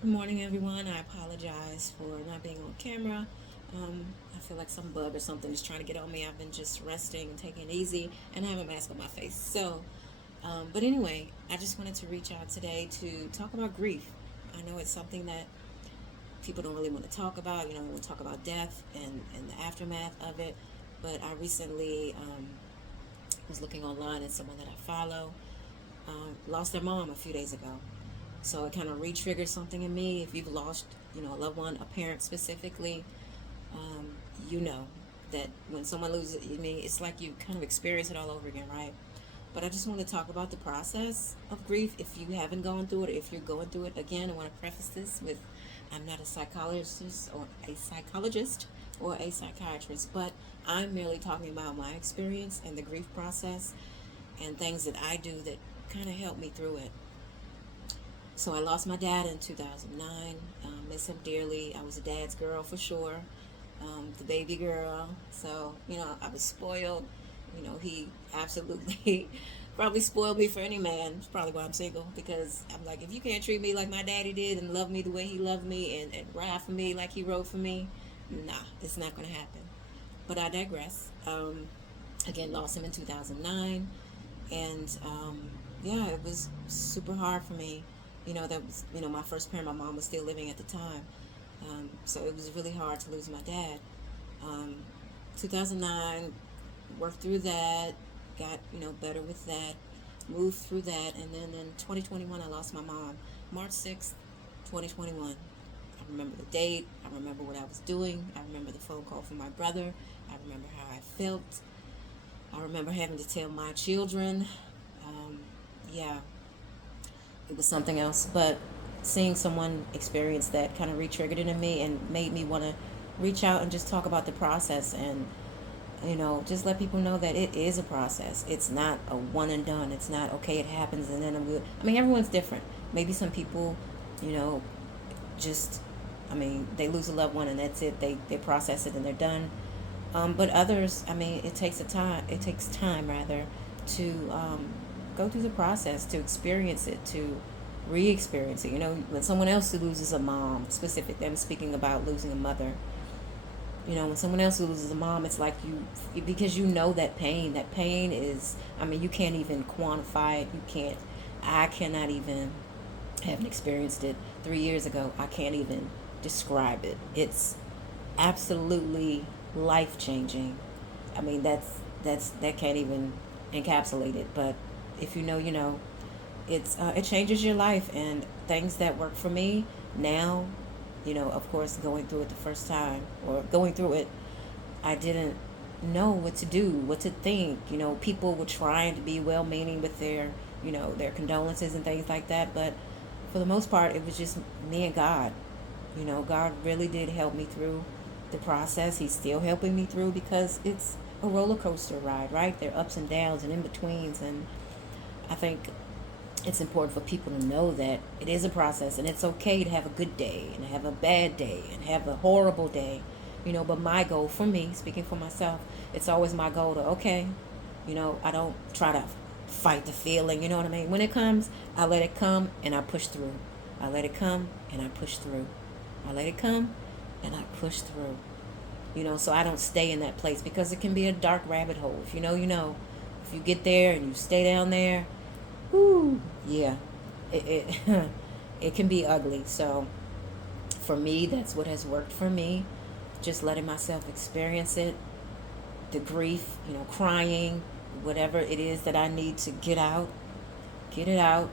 Good morning, everyone. I apologize for not being on camera. I feel like some bug or something is trying to get on me. I've been just resting and taking it easy, and I have a mask on my face. But anyway, I just wanted to reach out today to talk about grief. I know it's something that people don't really want to talk about. We talk about death and the aftermath of it. But I recently was looking online, and someone that I follow lost their mom a few days ago. So it kind of re-triggered something in me. If you've lost, a loved one, a parent specifically, um, you know that when someone loses, I mean, it's like you kind of experience it all over again, right? But I just want to talk about the process of grief. If you haven't gone through it, if you're going through it again, I want to preface this with, I'm not a psychiatrist, but I'm merely talking about my experience and the grief process and things that I do that kind of help me through it. So I lost my dad in 2009. Miss him dearly. I was a dad's girl for sure, the baby girl. So I was spoiled. He absolutely probably spoiled me for any man. It's probably why I'm single, because I'm like, if you can't treat me like my daddy did and love me the way he loved me and ride for me like he rode for me, nah, it's not gonna happen. But I digress. Again, lost him in 2009, and yeah, it was super hard for me. That was my first parent. My mom was still living at the time, so it was really hard to lose my dad. um, 2009, worked through that, got better with that, moved through that, and then in 2021 I lost my mom, March 6th, 2021. I remember the date. I remember what I was doing. I remember the phone call from my brother. I remember how I felt. I remember having to tell my children. Um, yeah, it was something else. But seeing someone experience that kind of re-triggered it in me and made me want to reach out and just talk about the process, and just let people know that it is a process. It's not a one and done. It's not okay, it happens and then I'm good. I mean, everyone's different. Maybe some people, you know just, I mean, they lose a loved one and that's it. They process it and they're done. But others, I mean, it takes time rather to go through the process, to experience it, to re-experience it. When someone else loses a mom, specifically, I'm speaking about losing a mother. When someone else loses a mom, it's like because that pain. That pain is, I mean, you can't even quantify it. I cannot even, haven't experienced it 3 years ago. I can't even describe it. It's absolutely life changing. I mean, that can't even encapsulate it. But if it changes your life, and things that work for me now. Of course, going through it the first time, or going through it, I didn't know what to do, what to think. People were trying to be well meaning with their condolences and things like that. But for the most part, it was just me and God. God really did help me through the process. He's still helping me through, because it's a roller coaster ride, right? There are ups and downs and in betweens. And I think it's important for people to know that it is a process, and it's okay to have a good day and have a bad day and have a horrible day. But my goal, for me, speaking for myself, it's always my goal to, okay, I don't try to fight the feeling. You know what I mean? When it comes, I let it come and I push through. I let it come and I push through. I let it come and I push through. So I don't stay in that place, because it can be a dark rabbit hole. If if you get there and you stay down there, whoo, yeah, it it can be ugly. So for me, that's what has worked for me. Just letting myself experience it, the grief, crying, whatever it is that I need to get it out,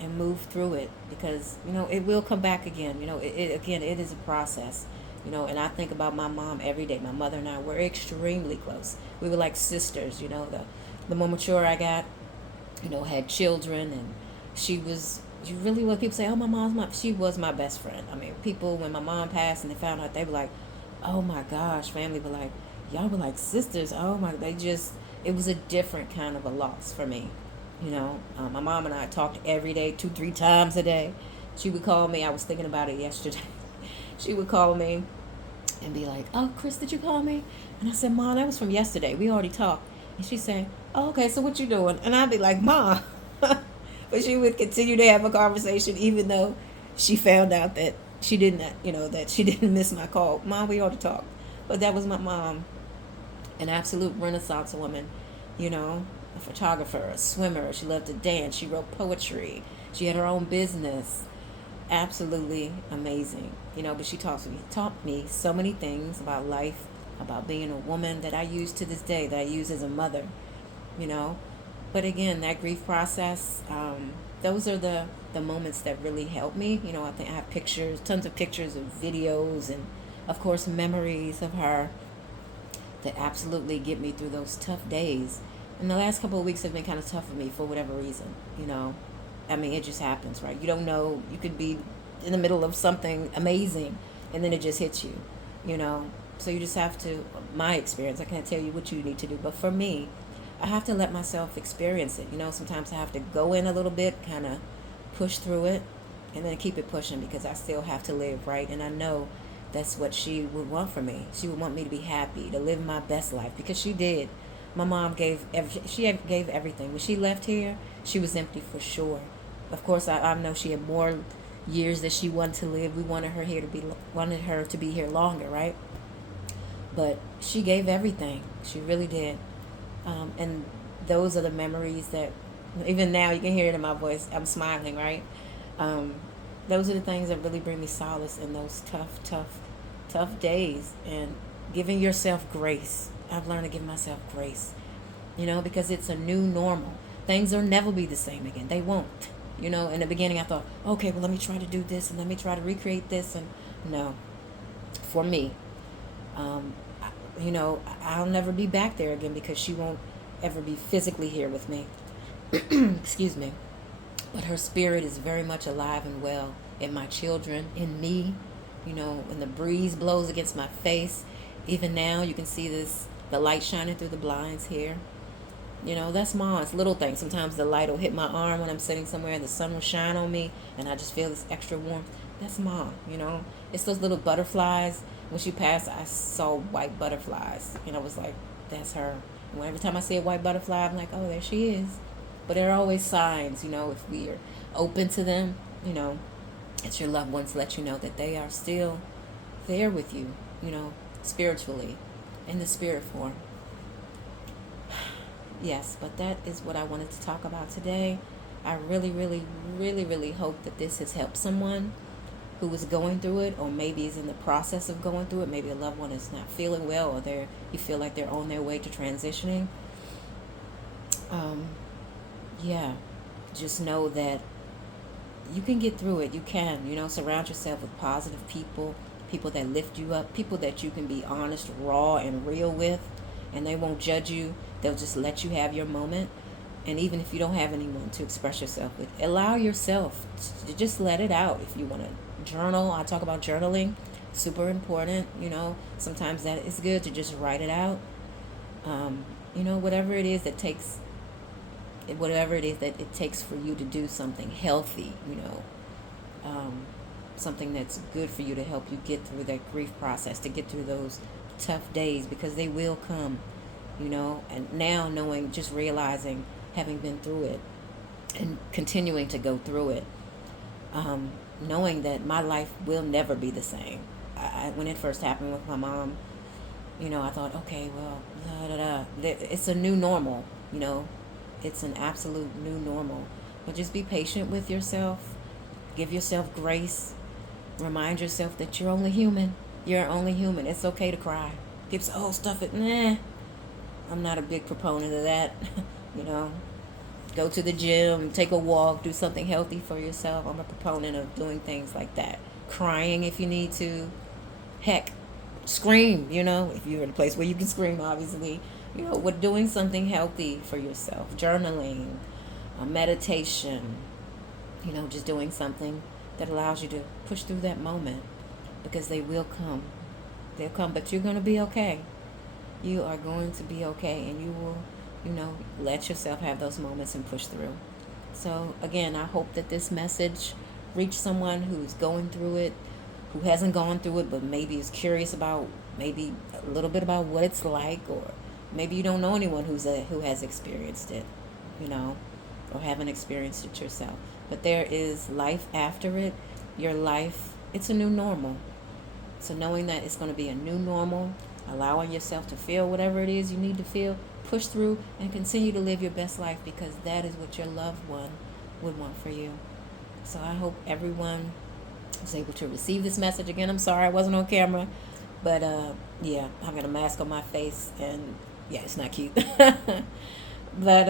and move through it, because it will come back again. Again, it is a process. And I think about my mom every day. My mother and I were extremely close. We were like sisters. The more mature I got, had children, and she was, you really, what people say, oh, she was my best friend. I mean, people, when my mom passed and they found out, they were like, oh my gosh. Family were like, y'all were like sisters. Oh my, it was a different kind of a loss for me. My mom and I talked every day, 2 3 times a day. She would call me. I was thinking about it yesterday. She would call me and be like, oh, Chris, did you call me? And I said, Mom, that was from yesterday. We already talked. And she said, oh, okay, so what you doing? And I'd be like, Mom. But she would continue to have a conversation, even though she found out that she didn't, that she didn't miss my call. Mom, we ought to talk. But that was my mom, an absolute Renaissance woman, a photographer, a swimmer. She loved to dance. She wrote poetry. She had her own business. Absolutely amazing, but she taught me so many things about life, about being a woman that I use to this day, that I use as a mother, you know. But again, that grief process, those are the moments that really help me. I think I have pictures, tons of pictures of videos, and of course memories of her that absolutely get me through those tough days. And the last couple of weeks have been kind of tough for me for whatever reason, you know. I mean, it just happens, right? You don't know. You could be in the middle of something amazing, and then it just hits you, you know. So you just have to, my experience, I can't tell you what you need to do, but for me, I have to let myself experience it. Sometimes I have to go in a little bit, kind of push through it, and then keep it pushing because I still have to live, right? And I know that's what she would want for me. She would want me to be happy, to live my best life, because she did. My mom gave everything. When she left here, she was empty for sure. Of course, I know she had more years that she wanted to live. We wanted her to be here longer, right? But she gave everything. She really did. And those are the memories that, even now, you can hear it in my voice. I'm smiling, right? Those are the things that really bring me solace in those tough days. And giving yourself grace. I've learned to give myself grace, because it's a new normal. Things will never be the same again. They won't. In the beginning I thought, okay, well, let me try to do this and let me try to recreate this. And no, for me, I'll never be back there again because she won't ever be physically here with me. Excuse me. But her spirit is very much alive and well in my children, in me. When the breeze blows against my face, even now you can see the light shining through the blinds here. That's Mom. It's little things. Sometimes the light will hit my arm when I'm sitting somewhere and the sun will shine on me and I just feel this extra warmth. That's Mom, It's those little butterflies. When she passed, I saw white butterflies. And I was like, that's her. And every time I see a white butterfly, I'm like, oh, there she is. But there are always signs, if we are open to them, it's your loved ones let you know that they are still there with you, spiritually, in the spirit form. Yes, but that is what I wanted to talk about today. I really, really, really, really hope that this has helped someone who is going through it, or maybe is in the process of going through it. Maybe a loved one is not feeling well, or you feel like they're on their way to transitioning. Yeah, just know that you can get through it. You can, surround yourself with positive people that lift you up, people that you can be honest, raw, and real with, and they won't judge you. They'll just let you have your moment. And even if you don't have anyone to express yourself with, allow yourself to just let it out. If you want to journal, I talk about journaling, super important. Sometimes that is good to just write it out. Whatever it is that it takes for you to do something healthy, something that's good for you to help you get through that grief process, to get through those tough days, because they will come, and now just realizing, having been through it and continuing to go through it, knowing that my life will never be the same. When it first happened with my mom, I thought, okay, well, it's a new normal, it's an absolute new normal. But just be patient with yourself. Give yourself grace. Remind yourself that you're only human. You're only human. It's okay to cry. People say, oh, stuff it. Nah. I'm not a big proponent of that. Go to the gym, take a walk, do something healthy for yourself. I'm a proponent of doing things like that. Crying if you need to. Heck, scream, if you're in a place where you can scream, obviously. With doing something healthy for yourself. Journaling, meditation, just doing something that allows you to push through that moment, because they will come. They'll come, but you're going to be okay. You are going to be okay, and you will, let yourself have those moments and push through. So, again, I hope that this message reached someone who's going through it, who hasn't gone through it, but maybe is curious about maybe a little bit about what it's like, or maybe you don't know anyone who has experienced it, or haven't experienced it yourself. But there is life after it, your life, it's a new normal. So knowing that it's going to be a new normal, allowing yourself to feel whatever it is you need to feel, push through and continue to live your best life, because that is what your loved one would want for you. So I hope everyone was able to receive this message. Again, I'm sorry I wasn't on camera, but yeah, I've got a mask on my face, and yeah, it's not cute. But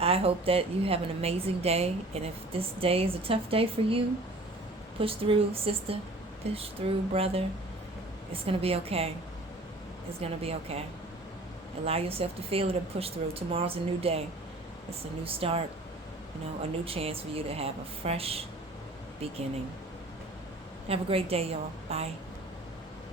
I hope that you have an amazing day, and if this day is a tough day for you, push through, sister. Push through, brother. It's going to be okay. It's going to be okay. Allow yourself to feel it and push through. Tomorrow's a new day. It's a new start, a new chance for you to have a fresh beginning. Have a great day, y'all. Bye.